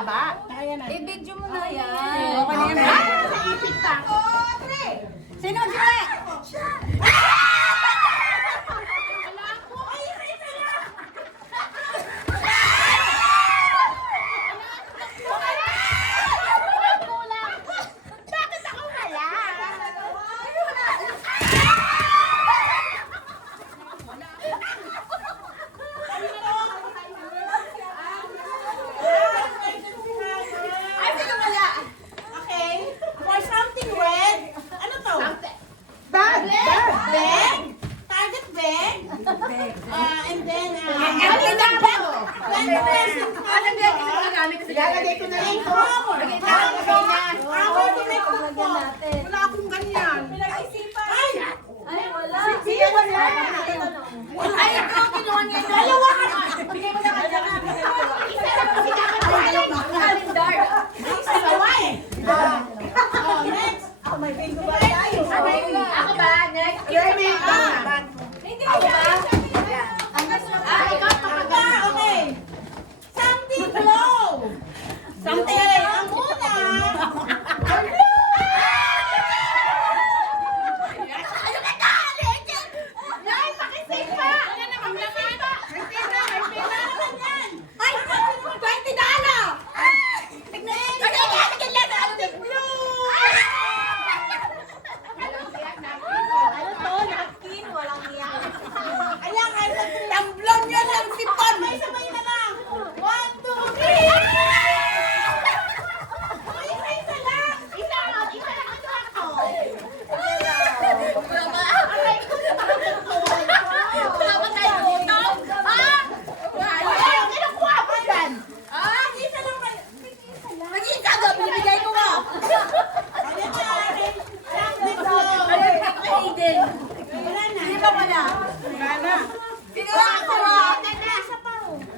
Ba? I-video mo na yan. Okay na yan. Naipit pa. Sino? Ilalagay ko na lang ito. Wala akong ganyan. Ay! Ay, wala. Sige, wala. Ay, ito, kinuha niya. Dalawa ka na. Bigay mo na kanya. Isa lang kasi Calendar. dalawa eh. Next. May bingo ba tayo? Ako ba? Next. Jeremy. Hindi ako ba? Ikaw pa ba? Okay. Something glow. Something ang muna.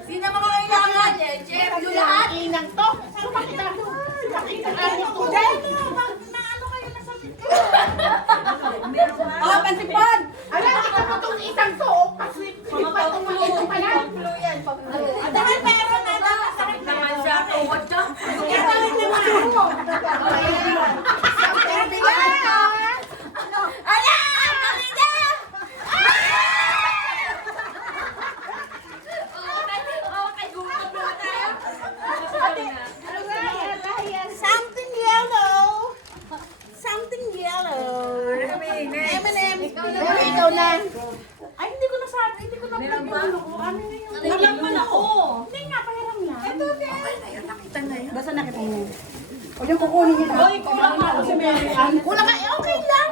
Sino mga kailangan? Jeff, yung lahat? Inang to. Pakita to. Oh, pansipon! Alam, kita mo itong isang to. Kasi itong maliit pa yan. Dahil meron na masakit Naman siya, tuhod siya. Something yellow. Something yellow. M&M. Ikaw na. Ay, hindi ko nasabi. Hindi ko nasabi. Ano yun? Naglaman ako. Hindi nga, pahiram na. Ito, nakita na yun. Basta nakita mo. Huwag yung kukunin niya. Hoy, kulang ako si Mary Ann. Kulang ka, okay lang.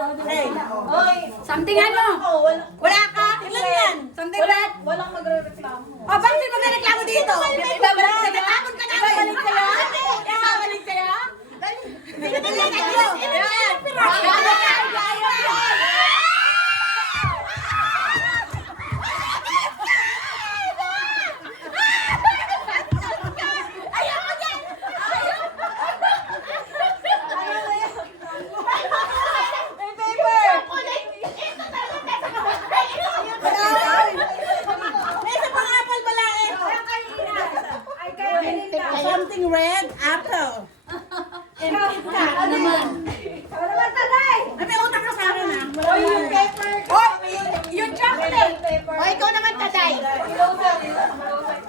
Hoy, Something ano? Wala ka? Ilan yan? something red. Walang magre-reklamo. O, bakit sino magreklamo dito? Ibabalik sa'yo. Natatakot ka namin. Ibabalik sa'yo. Ibabalik sa'yo. Something red apple. Ano naman? Ay, may utang ka sa akin ah. Oh, yung paper. Yung chocolate. O, ikaw naman, Taday.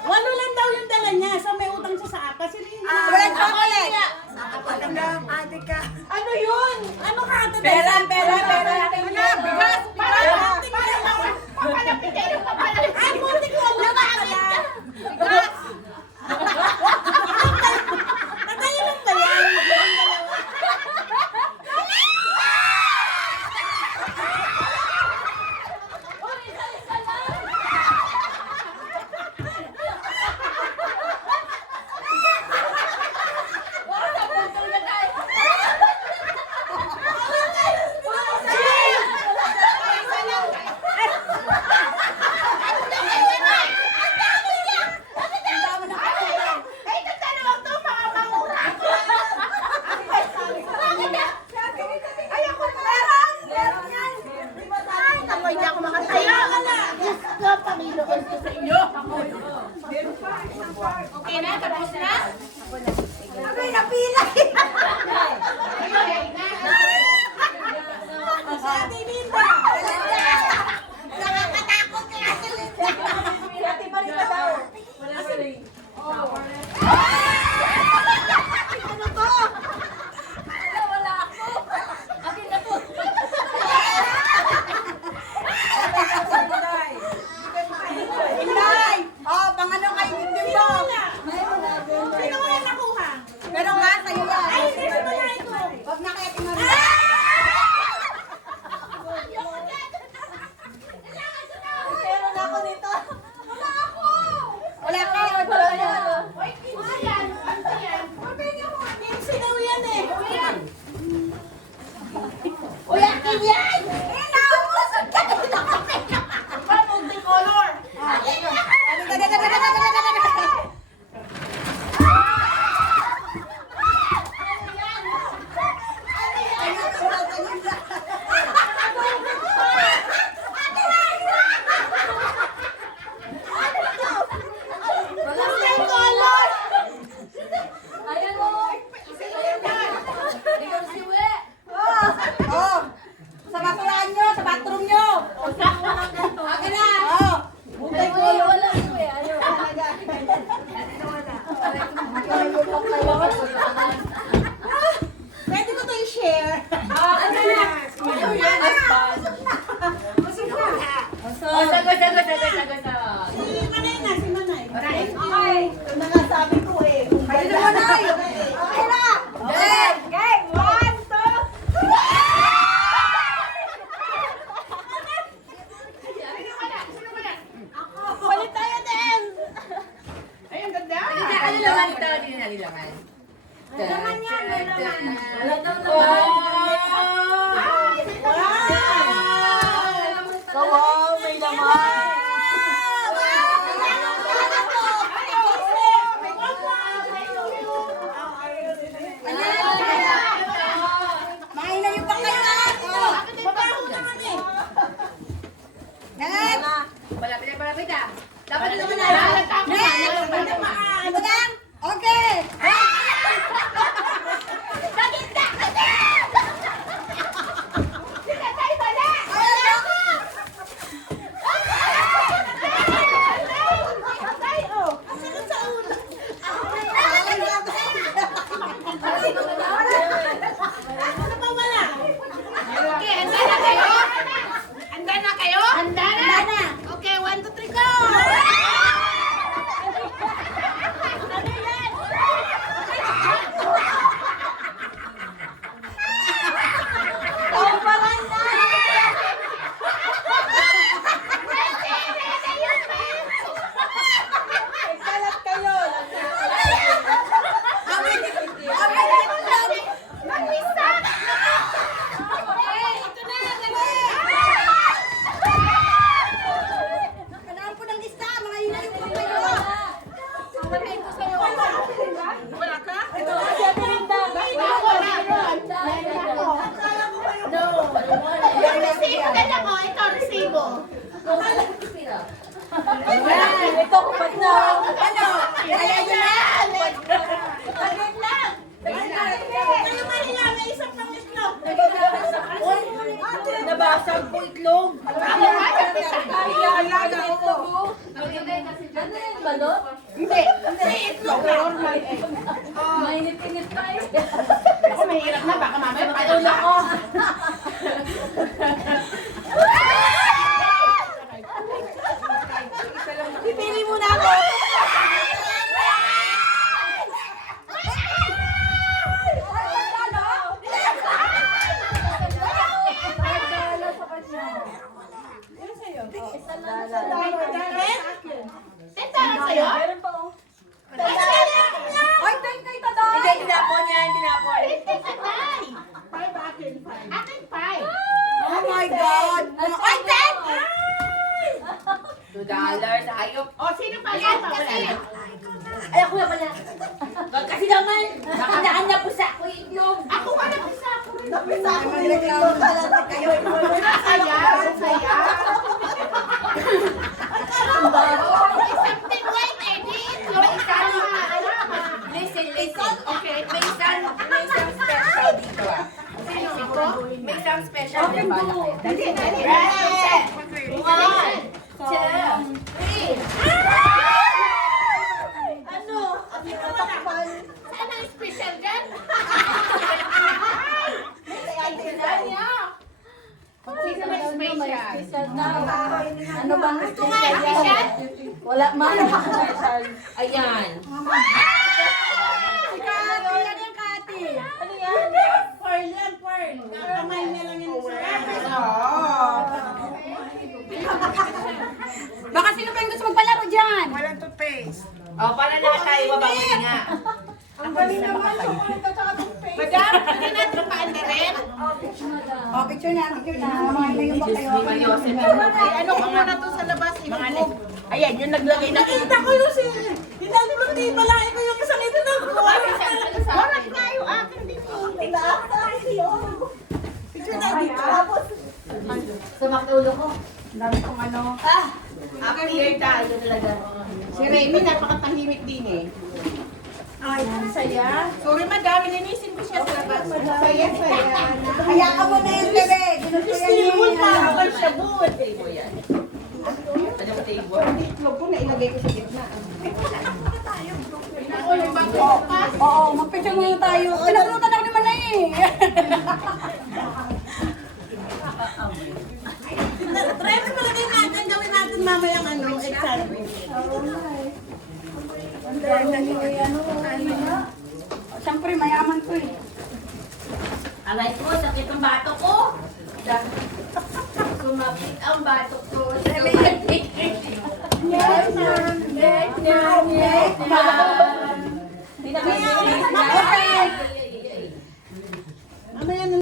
Walo lang daw yung dala niya. So, may utang siya sa apat. Sino yun? Walang chocolate. Ano yun? Ano ka, Taday? Pera. Bigas. Papalapit kayo. Ay, munti ko. Lumapit ka. Bigas. Taday lang ba yan? Wala, sa puntong na tayo. Naman yan, may naman. Wala daw Wow, may laman. Mainam yung pangkailangan ko. Mabaho na kami. Next. Malapit ah. Dapat Ano naman na? na. Next. Ano lang? Okay. Okay, handa na kayo? Handa na kayo? Handa na. Okay, 1, 2, 3, go! Kalat kayo. Kailangan po ng lista. Mga inay po kayo. Wala ka? Ito. Resibo. Ito ko pa na. Ano? Kaya yan. Agad lang. Kayo mahiya. May isang pang itlog. Nabasag po itlog. Hindi. Hindi itlog. Normal. Mainit-init tayo. Ako mahirap na. Baka mamaya makatulog ko. Pipili muna ako. Sa'yo? Ay, tayo kay Taday. Hindi, tinapon yan, tinapon. Akin 5. Oh my God. Ay, ten! $2, ayop. O, sino pa yan? Ay, ako naman na. Kasi naman, nakandaan na po sa ako itlog. Ako nga napisa ako rin. Napisa ako nagreklamo ka lang sa kayo. Saya, saya. Something like edit. May isang, listen. Okay, may isang special dito ah. May isang special dito. Ready? 1, 2, 3. Ano? Tatakpan. Ano ang special dyan? Sino may special? Ano bang special yan? Wala man. Ayan. Si Kati, yan yung Kati. Ano yan? Pearl yan, pearl. Kamay niya lang yung Baka sino pa yung gusto magpalaro dyan? Walang toothpaste. O, para lahat tayo mabangon nga. Ang galing naman sa kwarta tsaka toothpaste. Madam, hindi natin paandarin. Oh, picture na, picture na. Mga ilayo ba kayo? Mga Yosef. Ano ko muna to sa labas, ibubog. Ayan, yung naglagay ng Nakita ko yung si... Hinali ko di pala ko yung isang ito na ko. Oras nga yung akin din eh. Picture na dito. Tapos... Sumak na ulo ko. Ang dami kong ano. Appear tayo talaga. Si Remy, napakatahimik din eh. Ay, saya. Sorry madam, linisin ko siya sa labas. Saya. Kaya ka mo na yung bebe. Steamboat pa ako kay Shabut. Ano ba table? Hindi itlog ko na ilagay ko sa gitna. Oo, mag-picture muna tayo. Pinapulutan ako naman na eh. Ready palagay natin, gawin natin mamayang ano, exam. Siyempre, mayaman ko eh. Aray ko, sakit ang bato ko. Sumapit ang bato ko. Okay, Mamaya na